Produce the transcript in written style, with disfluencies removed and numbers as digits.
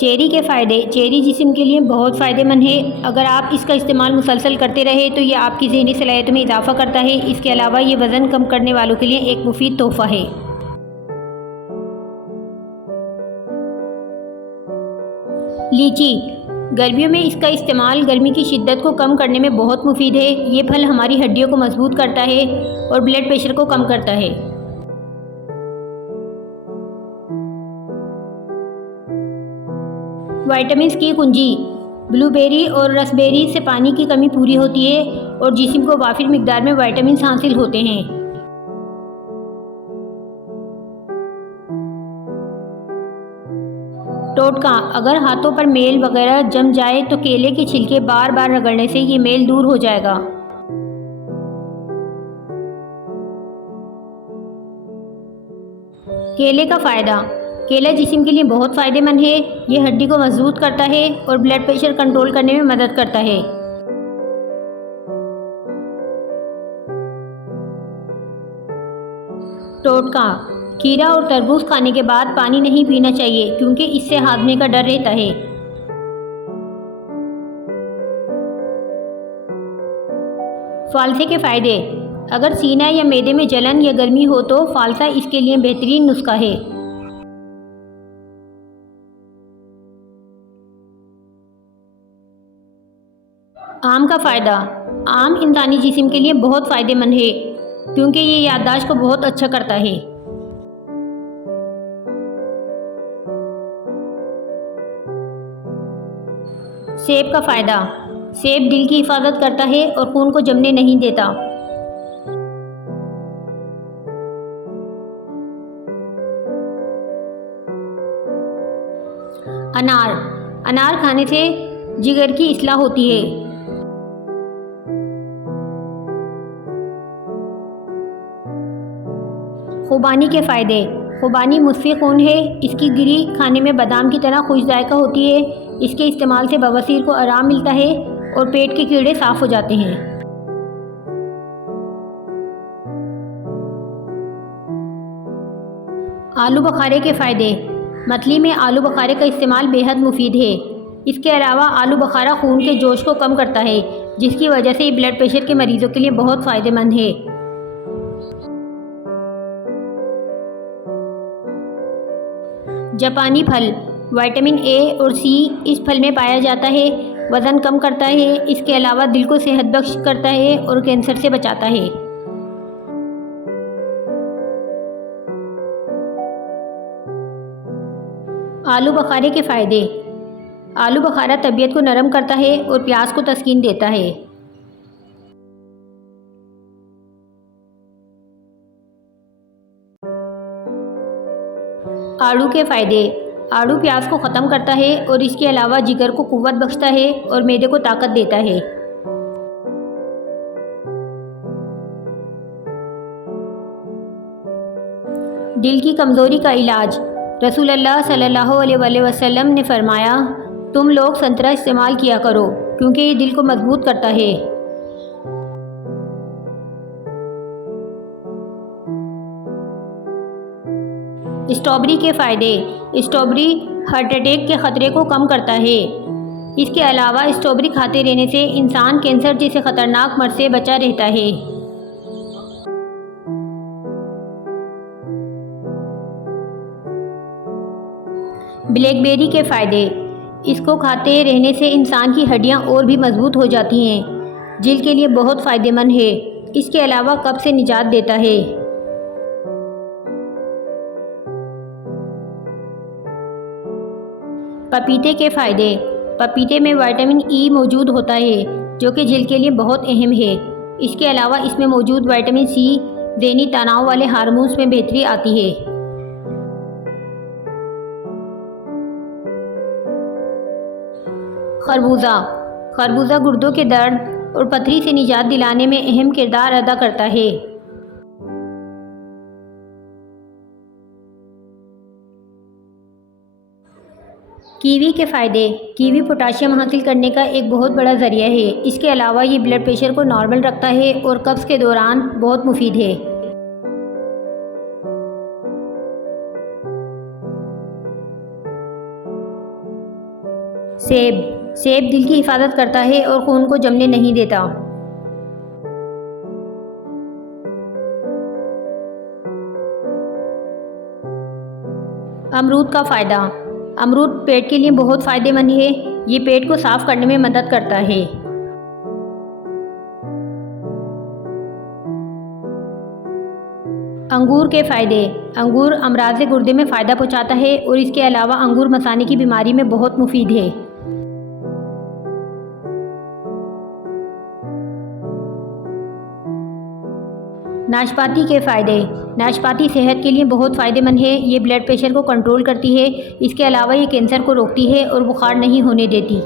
Cherry के फ़ायदे। Cherry जिस्म के लिए बहुत फ़ायदेमंद है। अगर आप इसका इस्तेमाल मुसलसल करते रहे तो ये आपकी ज़हनी सलाहियत में इजाफ़ा करता है। इसके अलावा ये वज़न कम करने वालों के लिए एक मुफीद तोहफ़ा है। लीची। गर्मियों में इसका इस्तेमाल गर्मी की शिद्दत को कम करने में बहुत मुफीद है। ये फल हमारी हड्डियों को मजबूत करता है और ब्लड प्रेशर को कम करता है। विटामिन की कुंजी। ब्लूबेरी और रसबेरी से पानी की कमी पूरी होती है और जिस्म को वाफिर मिकदार में विटामिन हासिल होते हैं। टोटका। अगर हाथों पर मेल वगैरह जम जाए तो केले के छिलके बार बार रगड़ने से ये मेल दूर हो जाएगा। केले का फ़ायदा। केला जिस्म के लिए बहुत फ़ायदेमंद है। ये हड्डी को मजबूत करता है और ब्लड प्रेशर कंट्रोल करने में मदद करता है। टोटका। खीरा और तरबूज खाने के बाद पानी नहीं पीना चाहिए क्योंकि इससे हादमे का डर रहता है। फालसे के फ़ायदे। अगर सीना या मैदे में जलन या गर्मी हो तो फालसा इसके लिए बेहतरीन नुस्खा है। आम का फ़ायदा। आम इंसानी जिस्म के लिए बहुत फ़ायदेमंद है क्योंकि ये याददाश्त को बहुत अच्छा करता है। सेब का फ़ायदा। सेब दिल की हिफाजत करता है और खून को जमने नहीं देता। अनार। अनार खाने से जिगर की इस्लाह होती है। खुबानी के फ़ायदे। खुबानी मुस्फ़ी खून है। इसकी गिरी खाने में बादाम की तरह खुश जायका होती है। इसके इस्तेमाल से बवासीर को आराम मिलता है और पेट के कीड़े साफ़ हो जाते हैं। आलू बुखारे के फ़ायदे। मतली में आलू बुखारे का इस्तेमाल बेहद मुफीद है। इसके अलावा आलू बुखारा खून के जोश को कम करता है जिसकी वजह से ये ब्लड प्रेशर के मरीज़ों के लिए बहुत फ़ायदेमंद है। जापानी फल। विटामिन ए और सी इस फल में पाया जाता है। वज़न कम करता है। इसके अलावा दिल को सेहत बख्श करता है और कैंसर से बचाता है। आलू बुखारे के फ़ायदे। आलू बुखारा तबीयत को नरम करता है और प्यास को तस्कीन देता है। आड़ू के फ़ायदे। आड़ू प्यास को ख़त्म करता है और इसके अलावा जिगर को कुव्वत बख्शता है और मैदे को ताकत देता है। दिल की कमज़ोरी का इलाज। रसूलुल्लाह सल्लल्लाहु अलैहि वसल्लम ने फरमाया, तुम लोग संतरा इस्तेमाल किया करो क्योंकि ये दिल को मजबूत करता है। स्ट्रॉबेरी के फ़ायदे। स्ट्रॉबेरी हार्ट अटैक के ख़तरे को कम करता है। इसके अलावा स्ट्रॉबेरी खाते रहने से इंसान कैंसर जैसे ख़तरनाक मर्ज़ से बचा रहता है। ब्लैकबेरी के फ़ायदे। इसको खाते रहने से इंसान की हड्डियां और भी मजबूत हो जाती हैं। जिल्द के लिए बहुत फ़ायदेमंद है। इसके अलावा कब्ज़ से निजात देता है। पपीते के फ़ायदे। पपीते में विटामिन ई मौजूद होता है जो कि जिल्द के लिए बहुत अहम है। इसके अलावा इसमें मौजूद विटामिन सी ज़हनी तनाव वाले हार्मोन्स में बेहतरी आती है। खरबूजा। खरबूजा गुर्दों के दर्द और पथरी से निजात दिलाने में अहम किरदार अदा करता है। कीवी के फ़ायदे। कीवी पोटाशियम हासिल करने का एक बहुत बड़ा ज़रिया है। इसके अलावा ये ब्लड प्रेशर को नॉर्मल रखता है और कब्ज़ के दौरान बहुत मुफीद है। सेब सेब दिल की हिफाजत करता है और खून को जमने नहीं देता। अमरूद का फ़ायदा। अमरूद पेट के लिए बहुत फ़ायदेमंद है। ये पेट को साफ़ करने में मदद करता है। अंगूर के फ़ायदे। अंगूर अमराज़ गुर्दे में फ़ायदा पहुंचाता है और इसके अलावा अंगूर मसाने की बीमारी में बहुत मुफीद है। नाशपाती के फ़ायदे। नाशपाती सेहत के लिए बहुत फ़ायदेमंद है। ये ब्लड प्रेशर को कंट्रोल करती है। इसके अलावा ये कैंसर को रोकती है और बुखार नहीं होने देती।